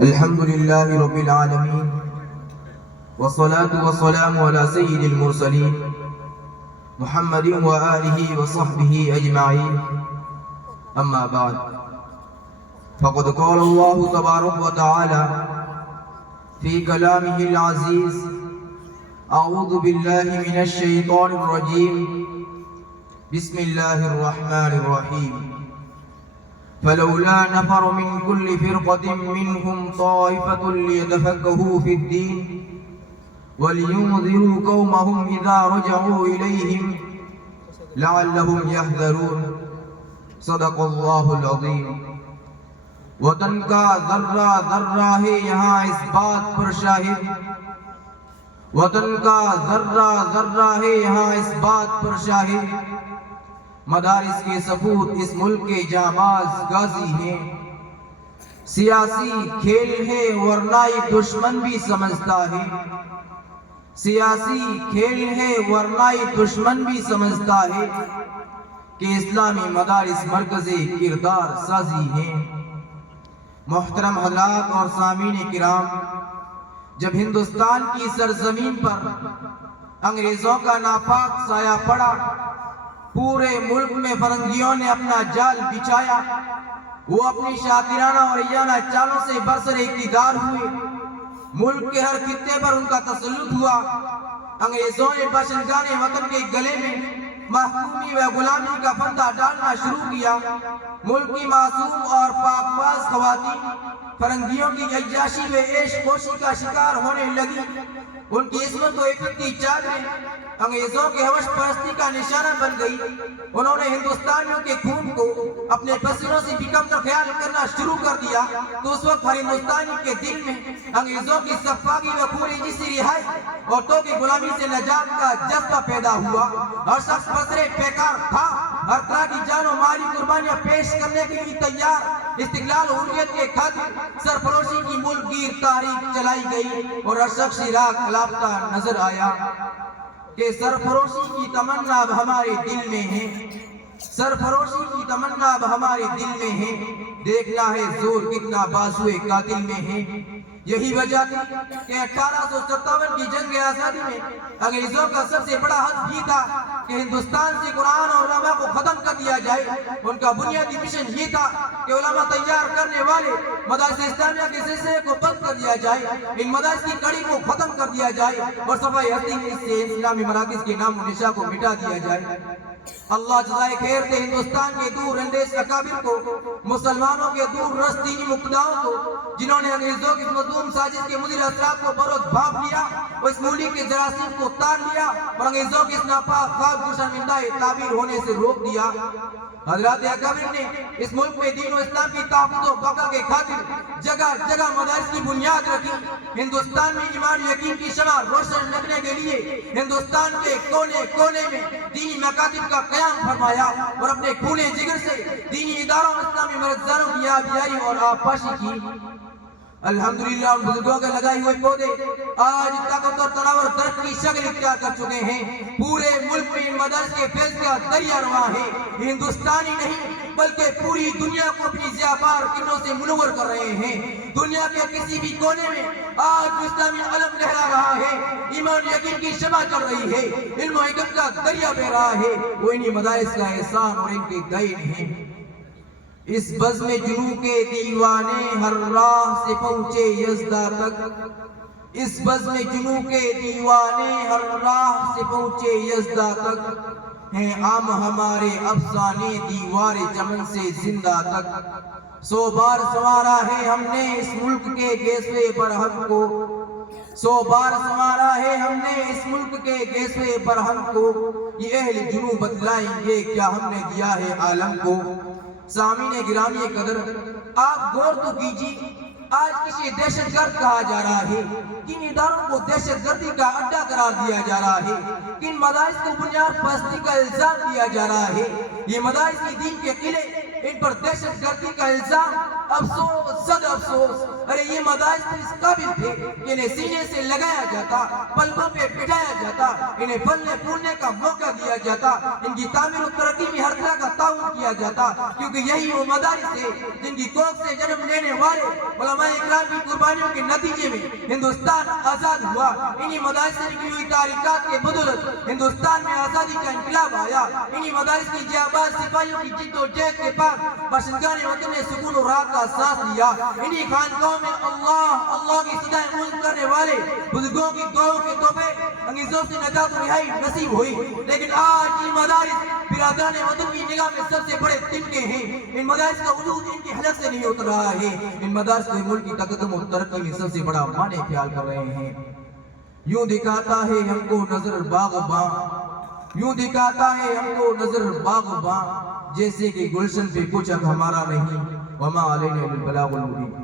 الحمد لله رب العالمين والصلاة والسلام على سيد المرسلين محمد وآله وصحبه أجمعين أما بعد فقد قال الله تبارك وتعالى في كلامه العزيز أعوذ بالله من الشيطان الرجيم بسم الله الرحمن الرحيم فلولا نفر من كل فرقة منهم طائفة ليتفقهوا في الدين ولينذروا قومهم إذا رجعوا إليهم لعلهم يحذرون صدق الله العظيم. وطن کا ذرہ ذرہ ہے یہاں اس بات پر شاہد، وطن کا ذرہ ذرہ ہے یہاں اس بات پر شاہد، مدارس کے سپوت اس ملک کے جانباز غازی ہیں. سیاسی کھیل ہے ورنہ یہ دشمن بھی سمجھتا ہے، سیاسی کھیل ہے ورنہ یہ دشمن بھی سمجھتا ہے کہ اسلامی مدارس مرکز کردار سازی ہیں. محترم حضرات اور سامعین کرام، جب ہندوستان کی سرزمین پر انگریزوں کا ناپاک سایہ پڑا، پورے ملک میں فرنگیوں نے اپنا جال بچھایا، وہ اپنی شاطرانہ اور ریانہ چالوں سے برسر اقتدار ہوئے، ملک کے ہر خطے پر ان کا تسلط ہوا. انگریزوں نے باشندگان وطن کے گلے میں محکومی و غلامی کا پھندا ڈالنا شروع کیا. ملک کی معصوم اور پاک باز خواتین فرنگیوں کی عیاشی و عیش پوشی کا شکار ہونے لگی. ان کی عصمت و عفت کی چادریں انگریزوں کے ہوش پرستی کا نشانہ بن گئی. انہوں نے ہندوستانیوں کے خون کو اپنے پسینوں سے بھی کم تر خیال کرنا شروع کر دیا. تو اس وقت ہر ہندوستانی کے دل میں انگریزوں کی سفاکی و پوری جیسی رہائی اور تو کی غلامی سے نجات کا جذبہ پیدا ہوا. ہر شخص بسرے پیکار تھا، ہر طرح کی جان و مالی قربانیاں پیش کرنے کے لیے تیار. استقلال حریت کے خاطر سرفروشی کی ملک گیر تاریخ چلائی گئی اور ہر شخص راہ کلاپتا نظر آیا کہ سرفروشی کی تمنا اب ہمارے دل میں ہے، سرفروشی کی تمنا اب ہمارے دل میں ہے. دیکھنا ہے زور کتنا بازوئے قاتل میں ہے. یہی وجہ تھی کہ 1857 کی جنگ آزادی میں انگریزوں کا سب سے بڑا حق یہ تھا کہ ہندوستان سے قرآن اور علماء کو ختم کر دیا جائے. ان کا بنیادی مشن یہ تھا کہ علماء تیار کرنے والے مدارس اسلامیہ کے سلسلے کو بند کر دیا جائے، ان مدارس کی کڑی کو ختم کر دیا جائے اور صفائی ہستی سے اسلامی مراکز کے نام و نشاں کو مٹا دیا جائے. اللہ جزائے خیر دے ہندوستان کے دور اندیش اکابر کو، مسلمانوں کے دور رس دینی مقتداؤں کو، جنہوں نے انگریزوں کی مظلوم سازش کے مضر اثرات کو بروز بھاپ لیا اور اس ملک کے جراثیم کو تار لیا اور انگریزوں کی اس ناپاک خواب کو شرمندہ تعبیر ہونے سے روک دیا. حضرات اکابر نے اس ملک میں دین و اسلام کی تحفظ و بقا کے خاطر جگہ جگہ مدارس کی بنیاد رکھی. ہندوستان میں ایمان یقین کی شمع روشن رکھنے کے لیے ہندوستان کے کونے کونے میں دینی مکاتب کا قیام فرمایا اور اپنے خون جگر سے دینی اداروں اور اسلامی مرکزوں کی آبیاری اور آبپاشی کی. الحمدللہ ان بزرگوں کے لگائی ہوئے پودے آج طاقت اور تناور درخت کی شکل اختیار کر چکے ہیں. پورے ملک میں ان مدارس کے فیض کا دریا رواں ہے. ہندوستانی نہیں بلکہ پوری دنیا کو اپنی ضیافار کرنوں سے منور کر رہے ہیں. دنیا کے کسی بھی کونے میں آج اسلامی علم لہرا رہا ہے، ایمان یقین کی شمع چل رہی ہے، علم و حکمت کا دریا بہ رہا ہے. وہ انہی مدارس کا احسان اور ان کے دین ہیں. اس بزم جنوں کے دیوانے ہر راہ سے پہنچے یزدہ تک، اس بزم جنوں کے دیوانے ہر راہ سے پہنچے یزدہ تک، ہیں عام ہمارے افسانے دیوار چمن سے زندہ تک. 100 بار سنوارا ہے ہم نے اس ملک کے گیسوے برہم کو، 100 بار سنوارا ہے ہم نے اس ملک کے گیسوے برہم کو. یہ اہل جنوں بتلائیں گے کیا ہم نے دیا ہے عالم کو. سامعین گرامی قدر، آپ غور تو کیجیے، آج کسی دہشت گرد کہا جا رہا ہے، کن اداروں کو دہشت گردی کا اڈا قرار دیا جا رہا ہے، کن مدارس کو بنیاد پرستی کا الزام دیا جا رہا ہے. یہ مدارس کی دین کے قلعے، ان پر دہشت گردی کا الزام افسوس زدہ افسوس، ارے یہ مدارس تو اس قابل تھے کہ انہیں سینے سے لگایا جاتا، پلکوں پہ بٹھایا جاتا، انہیں پھلنے پھولنے کا موقع دیا جاتا، ان کی تعمیر و ترقی میں ہر طرح کا تعاون کیا جاتا، کیونکہ یہی وہ مدارس تھے جن کی کوکھ سے جنم لینے والے علماء اکرام کی قربانیوں کے نتیجے میں ہندوستان آزاد ہوا۔ انہی مدارس سے نکلی ہوئی تحریکات کے بدولت ہندوستان میں آزادی کا انقلاب آیا۔ انہی مدارس کی جانباز سپاہیوں کی جد و جہد کے بعد باشندگان وطن نے سکون و راحت کا سانس لیا۔ انہی خانقاہوں میں اللہ اللہ کی صدائیں بلند کرنے والے بزرگوں کی دعاؤں کے تحفے انگریزوں سے نجات و رہائی نصیب ہوئی۔ لیکن آج یہ مدارس برادران وطن کی نگاہ میں سب سے بڑے تنکے ہیں۔ ان مدارس کا وجود ان کی حلق سے نہیں اتر رہا ہے۔ ان مدارس کو ملک کی تقدم و ترقی میں سب سے بڑا معنی خیال کر رہے ہیں۔ یوں دکھاتا ہے ہم کو نظر باغباں، یوں دکھاتا ہے ہم کو نظر باغباں، جیسے کہ گلشن پہ کچھ اب ہمارا نہیں، وما علینا الا البلاغ المبین۔